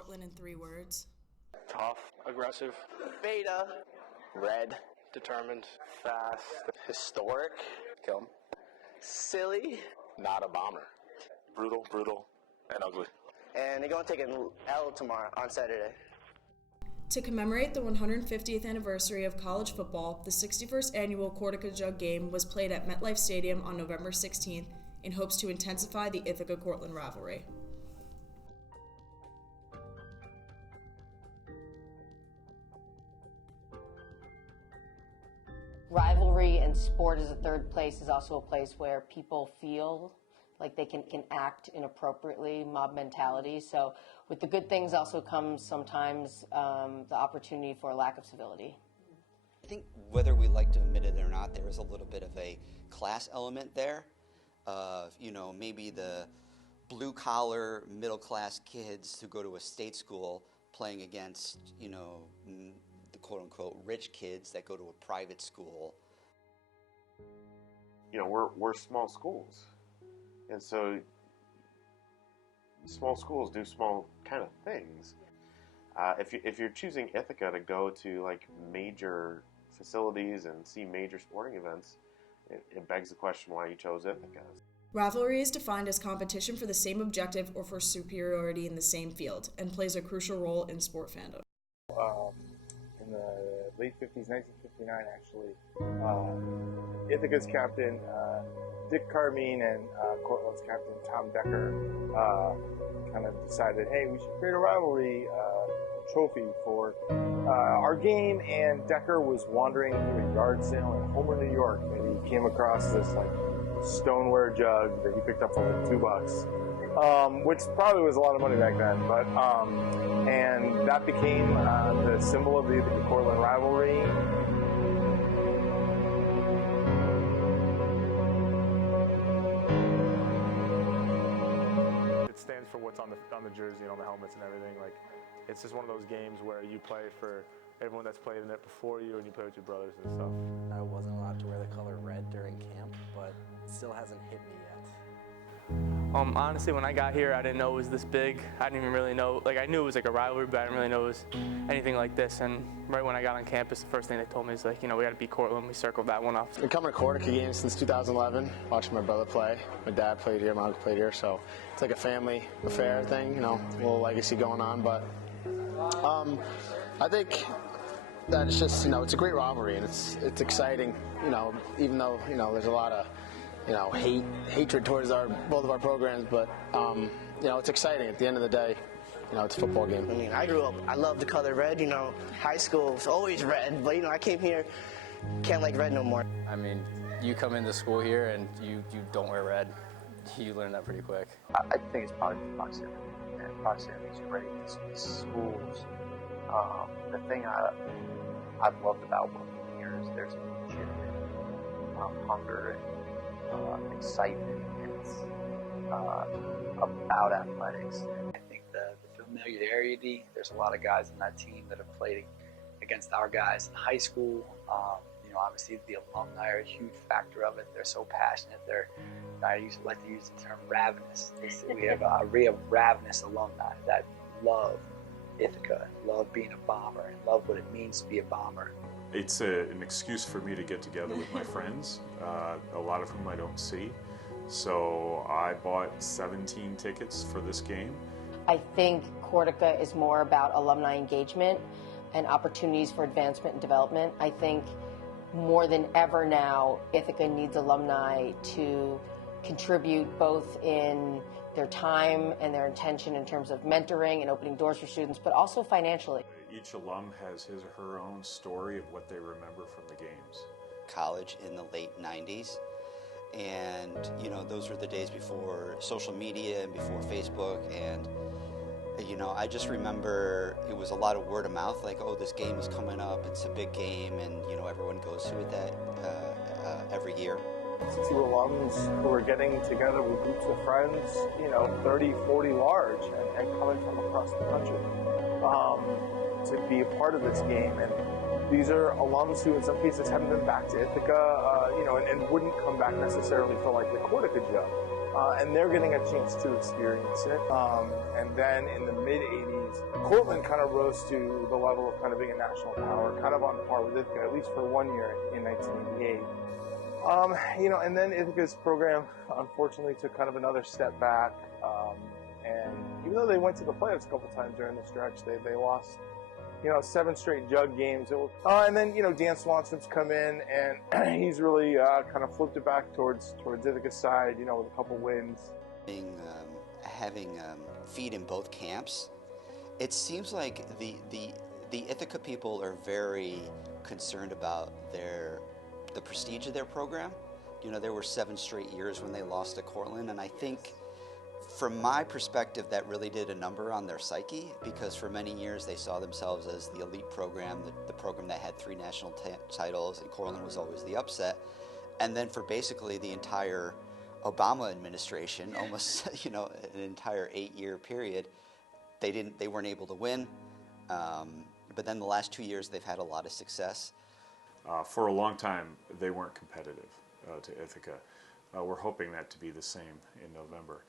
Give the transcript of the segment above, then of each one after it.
Cortland in 3 words? Tough, aggressive, Beta, red, determined, fast, historic, kill 'em, silly, not a bomber, brutal, and ugly. and they're going to take an L tomorrow on Saturday. To commemorate the 150th anniversary of college football, the 61st annual Cortaca Jug game was played at MetLife Stadium on November 16th in hopes to intensify the Ithaca-Cortland rivalry. Rivalry and sport as a third place is also a place where people feel like they can act inappropriately, mob mentality. So with the good things also comes sometimes the opportunity for a lack of civility. I think whether we like to admit it or not, there is a little bit of a class element there of, maybe the blue-collar, middle-class kids who go to a state school playing against, the quote-unquote rich kids that go to a private school. We're small schools. And so small schools do small kind of things. If you're choosing Ithaca to go to like major facilities and see major sporting events, it begs the question why you chose Ithaca. Rivalry is defined as competition for the same objective or for superiority in the same field, and plays a crucial role in sport fandom. In the late 50s, 1959 actually, Ithaca's captain Dick Carmine and Cortland's captain Tom Decker kind of decided, hey, we should create a rivalry trophy for our game, and Decker was wandering through a yard sale in Homer, New York, and he came across this stoneware jug that he picked up for $2, which probably was a lot of money back then, but and that became the symbol of the Ithaca-Cortland rivalry. It stands for what's on the jersey and on the helmets and everything. It's just one of those games where you play for everyone that's played in it before you, and you play with your brothers and stuff. I wasn't allowed to wear the color red during camp, but it still hasn't hit me yet. Honestly, when I got here, I didn't know it was this big. I didn't even really know, I knew it was a rivalry, but I didn't really know it was anything like this. And right when I got on campus, the first thing they told me is we got to beat Cortland. We circled that one off. Been coming to Cortaca games since 2011, watching my brother play. My dad played here, my uncle played here, so it's like a family affair thing, a little legacy going on. But I think that it's just, it's a great rivalry, and it's exciting, even though, there's a lot of hatred towards both of our programs, but it's exciting. At the end of the day, it's a football game. I mean, I grew up, I love the color red. High school was always red, but I came here, can't like red no more. I mean, you come into school here and you don't wear red. You learn that pretty quick. I think it's probably proximity, and proximity is great. It's schools. The thing I've loved about working here is there's a legitimate hunger and excitement about athletics. I think the familiarity, there's a lot of guys on that team that have played against our guys in high school. Obviously the alumni are a huge factor of it. They're so passionate. I like to use the term ravenous. We have ravenous alumni that love Ithaca, love being a bomber, and love what it means to be a bomber. It's an excuse for me to get together with my friends, a lot of whom I don't see. So I bought 17 tickets for this game. I think Cortaca is more about alumni engagement and opportunities for advancement and development. I think more than ever now, Ithaca needs alumni to contribute both in their time and their intention in terms of mentoring and opening doors for students, but also financially. Each alum has his or her own story of what they remember from the games. College in the late 90s, and those were the days before social media and before Facebook, and I just remember it was a lot of word of mouth, oh, this game is coming up, it's a big game, and everyone goes to it every year. 60 alums who are getting together with groups of friends, 30, 40 large, and coming from across the country to be a part of this game. And these are alums who in some cases haven't been back to Ithaca, and wouldn't come back necessarily for the Cortaca Jug. And they're getting a chance to experience it. And then in the mid-'80s, teams. Cortland kind of rose to the level of kind of being a national power, kind of on par with Ithaca, at least for 1 year in 1988. And then Ithaca's program unfortunately took kind of another step back. And even though they went to the playoffs a couple times during the stretch, they lost, 7 straight jug games. And then, Dan Swanson's come in, and he's really kind of flipped it back towards Ithaca's side, with a couple wins. Having feet in both camps, it seems like the Ithaca people are very concerned about the prestige of their program. There were 7 straight years when they lost to Cortland, and I think from my perspective that really did a number on their psyche, because for many years they saw themselves as the elite program, the program that had 3 national titles, and Cortland was always the upset. And then for basically the entire Obama administration, almost an entire 8-year period, they weren't able to win. But then the last 2 years they've had a lot of success. For a long time they weren't competitive to Ithaca. We're hoping that to be the same in November.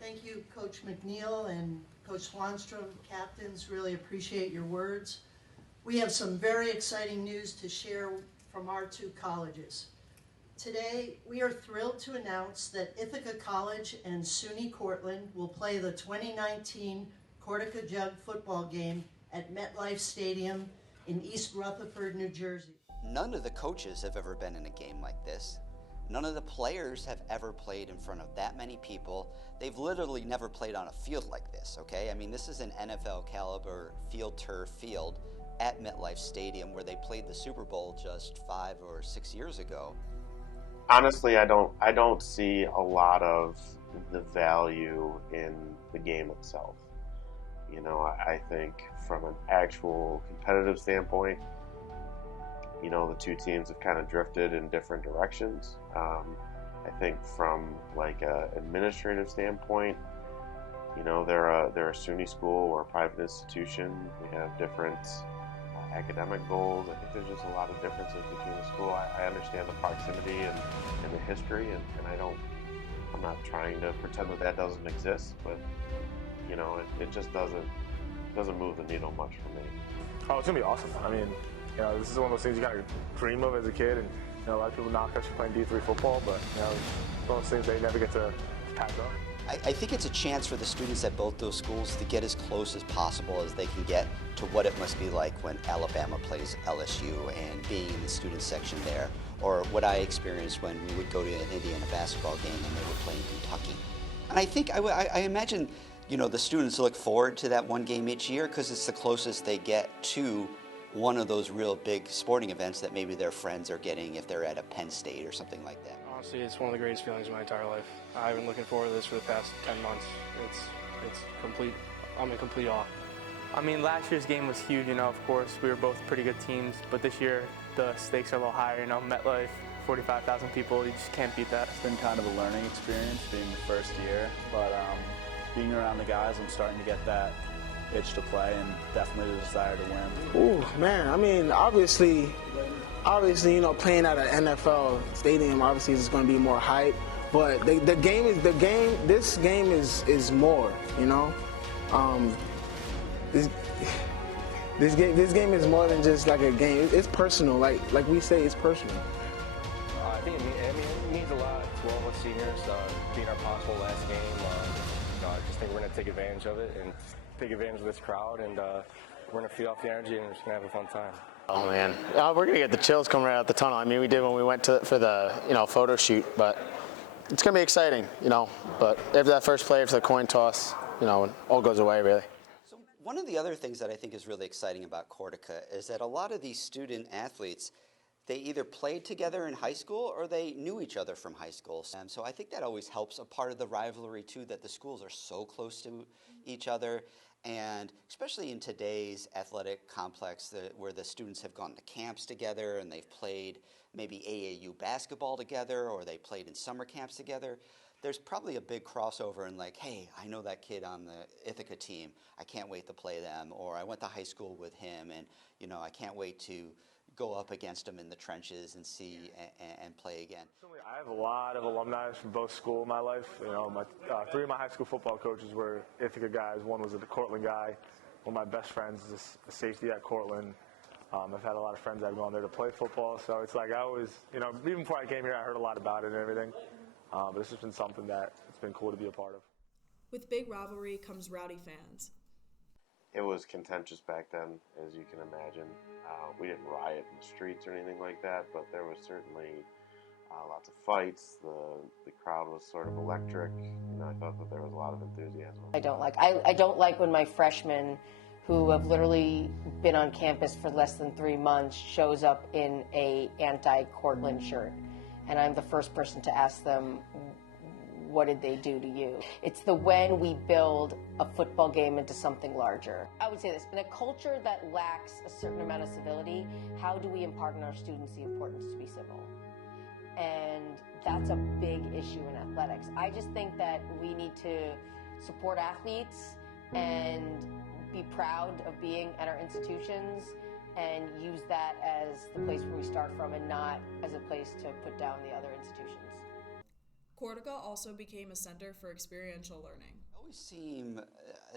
Thank you, Coach McNeil and Coach Swanstrom, captains. Really appreciate your words. We have some very exciting news to share from our 2 colleges. Today, we are thrilled to announce that Ithaca College and SUNY Cortland will play the 2019 Cortaca Jug football game at MetLife Stadium in East Rutherford, New Jersey. None of the coaches have ever been in a game like this. None of the players have ever played in front of that many people. They've literally never played on a field like this, okay? I mean, this is an NFL caliber turf field at MetLife Stadium where they played the Super Bowl just 5 or 6 years ago. Honestly, I don't see a lot of the value in the game itself. I think from an actual competitive standpoint, the 2 teams have kind of drifted in different directions. I think from like a administrative standpoint, they're a SUNY school or a private institution. We have different academic goals. I think there's just a lot of differences between the school. I understand the proximity and the history, and I'm not trying to pretend that doesn't exist, but it just doesn't move the needle much for me. Oh, it's gonna be awesome. I mean, this is one of those things you kind of dream of as a kid, and a lot of people knock us for playing D3 football, but it's one of those things they never get to pass up. I think it's a chance for the students at both those schools to get as close as possible as they can get to what it must be like when Alabama plays LSU and being in the student section there, or what I experienced when we would go to an Indiana basketball game and they were playing Kentucky. And I think, I imagine, the students look forward to that one game each year because it's the closest they get to one of those real big sporting events that maybe their friends are getting if they're at a Penn State or something like that. Honestly, it's one of the greatest feelings of my entire life. I've been looking forward to this for the past 10 months. It's complete, I'm in complete awe. I mean, last year's game was huge, of course. We were both pretty good teams, but this year the stakes are a little higher, MetLife, 45,000 people, you just can't beat that. It's been kind of a learning experience being the first year, but being around the guys, I'm starting to get that itch to play and definitely the desire to win. Ooh, man, I mean, obviously, playing at an NFL stadium obviously is going to be more hype, but this game is more, This game is more than just like a game. It's personal, like we say, it's personal. I think it means a lot to all of us seniors, being our possible last game. I just think we're going to take advantage of it and take advantage of this crowd, and we're going to feed off the energy and we're just going to have a fun time. Oh man, we're gonna get the chills coming right out the tunnel. I mean, we did when we went for the photo shoot, but it's gonna be exciting, But after that first play, after the coin toss, it all goes away really. So one of the other things that I think is really exciting about Cortaca is that a lot of these student athletes, they either played together in high school or they knew each other from high school. So I think that always helps a part of the rivalry too, that the schools are so close to each other. And especially in today's athletic complex where the students have gone to camps together and they've played maybe AAU basketball together or they played in summer camps together, there's probably a big crossover in like, hey, I know that kid on the Ithaca team. I can't wait to play them. Or I went to high school with him and, I can't wait to go up against them in the trenches and see and play again. I have a lot of alumni from both schools in my life. You know, three of my high school football coaches were Ithaca guys. One was a Cortland guy. One of my best friends is a safety at Cortland. I've had a lot of friends that have gone there to play football. So it's like I always, you know, even before I came here, I heard a lot about it and everything. But it's just been something that it's been cool to be a part of. With big rivalry comes rowdy fans. It was contentious back then, as you can imagine. We didn't riot in the streets or anything like that, but there was certainly lots of fights. The crowd was sort of electric. You know, I thought that there was a lot of enthusiasm. I don't like when my freshmen, who have literally been on campus for less than 3 months, shows up in a anti-Cortland shirt, and I'm the first person to ask them, what did they do to you? It's the when we build a football game into something larger. I would say this, in a culture that lacks a certain amount of civility, how do we impart on our students the importance to be civil? And that's a big issue in athletics. I just think that we need to support athletes and be proud of being at our institutions and use that as the place where we start from and not as a place to put down the other institutions. Cortaca also became a center for experiential learning.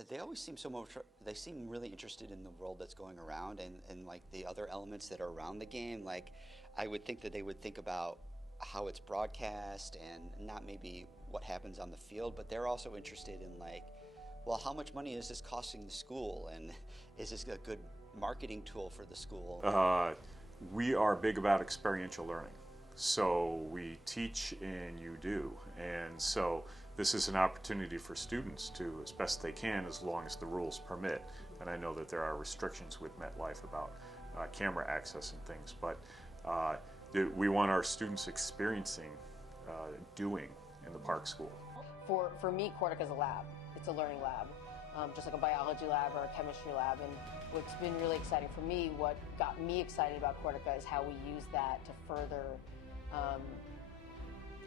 They always seem so much. They seem really interested in the world that's going around and like the other elements that are around the game. Like, I would think that they would think about how it's broadcast and not maybe what happens on the field, but they're also interested in like, well, how much money is this costing the school, and is this a good marketing tool for the school? We are big about experiential learning. So we teach and you do. And so this is an opportunity for students to, as best they can, as long as the rules permit. And I know that there are restrictions with MetLife about camera access and things, but we want our students experiencing doing in the Park School. For me, Cortaca is a lab. It's a learning lab, just like a biology lab or a chemistry lab. And what's been really exciting for me, what got me excited about Cortaca, is how we use that to further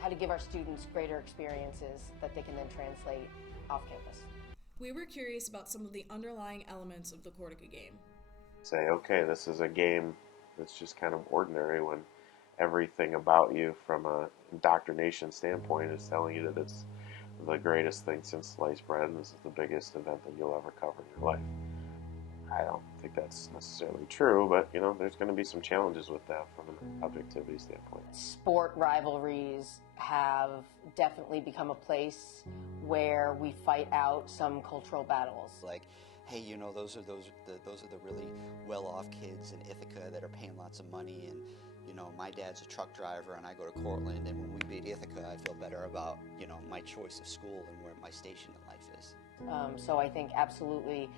how to give our students greater experiences that they can then translate off campus. We were curious about some of the underlying elements of the Cortaca game. Say, okay, this is a game that's just kind of ordinary when everything about you from a indoctrination standpoint is telling you that it's the greatest thing since sliced bread and this is the biggest event that you'll ever cover in your life. I don't think that's necessarily true, but you know, there's going to be some challenges with that from an objectivity standpoint. Sport rivalries have definitely become a place where we fight out some cultural battles. Like, hey, you know, those are the really well-off kids in Ithaca that are paying lots of money, and you know, my dad's a truck driver and I go to Cortland, and when we beat Ithaca, I feel better about, you know, my choice of school and where my station in life is. So I think absolutely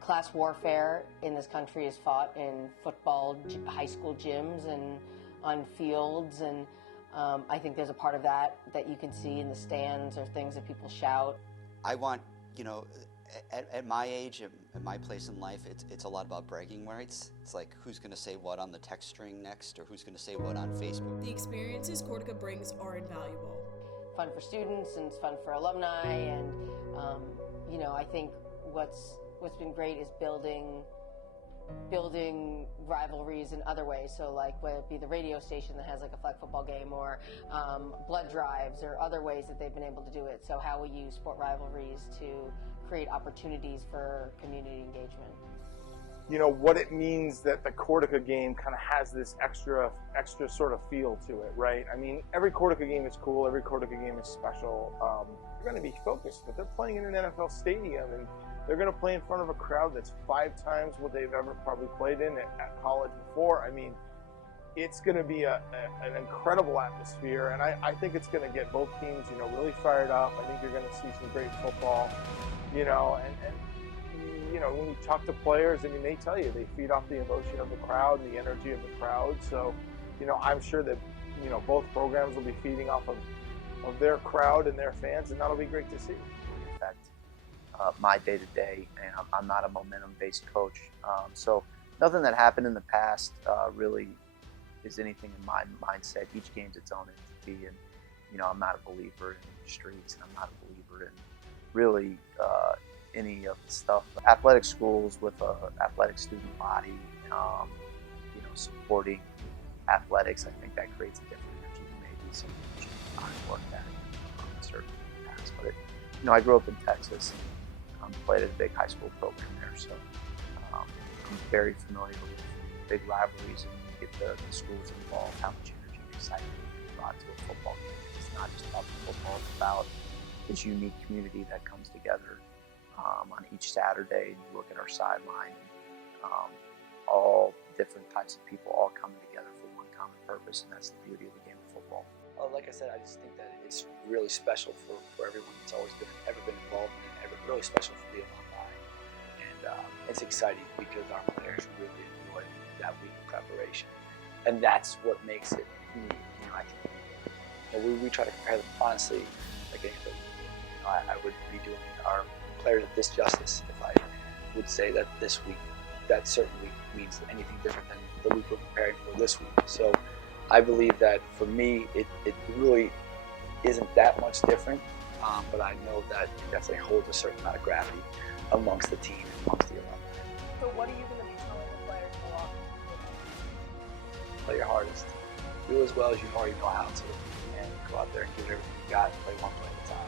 class warfare in this country is fought in football, high school gyms and on fields, and I think there's a part of that you can see in the stands or things that people shout. I want, you know, at my age, at my place in life, it's a lot about bragging rights. It's like, who's going to say what on the text string next, or who's going to say what on Facebook. The experiences Cortaca brings are invaluable. Fun for students and it's fun for alumni, and you know, I think what's been great is building rivalries in other ways. So like whether it be the radio station that has like a flag football game, or blood drives, or other ways that they've been able to do it. So how we use sport rivalries to create opportunities for community engagement. You know, what it means that the Cortaca game kind of has this extra sort of feel to it, right? I mean, every Cortaca game is cool, every Cortaca game is special. They're going to be focused, but they're playing in an NFL stadium, and they're going to play in front of a crowd that's 5 times what they've ever probably played in at college before. I mean, it's going to be an incredible atmosphere, and I think it's going to get both teams, you know, really fired up. I think you're going to see some great football, you know, and you know, when you talk to players, I mean, they tell you they feed off the emotion of the crowd and the energy of the crowd. So, you know, I'm sure that, you know, both programs will be feeding off of their crowd and their fans, and that'll be great to see. Affect my day-to-day, and I'm not a momentum-based coach. So nothing that happened in the past really is anything in my mindset. Each game's its own entity, and, you know, I'm not a believer in the streets, and I'm not a believer in really any of the stuff. Athletic schools with an athletic student body, you know, supporting athletics. I think that creates a different energy than maybe some I've worked at certainly in the past. But I grew up in Texas and played at a big high school program there, so I'm very familiar with big rivalries and get the schools involved, how much energy and excitement is brought to a football game. It's not just about the football, it's about this unique community that comes together on each Saturday. You look at our sideline, all different types of people all coming together for one common purpose, and that's the beauty of the game of football. Like I said, I just think that it's really special for everyone that's always ever been involved in it, really special for the alumni. And it's exciting because our players really enjoy that week of preparation. And that's what makes it unique. I think we try to compare them honestly, like anything. I would be doing our players a disjustice if I would say that this week, that certain week means anything different than the week we're preparing for this week. So I believe that for me, it really isn't that much different, but I know that it definitely holds a certain amount of gravity amongst the team and amongst the alumni. So what are you going to be telling the players to walk? Play your hardest. Do as well as you already know how to, and go out there and give it everything you got and play one play at a time.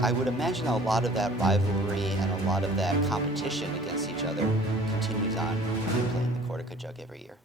I would imagine a lot of that rivalry and a lot of that competition against each other continues on when they play in the Cortaca Jug every year.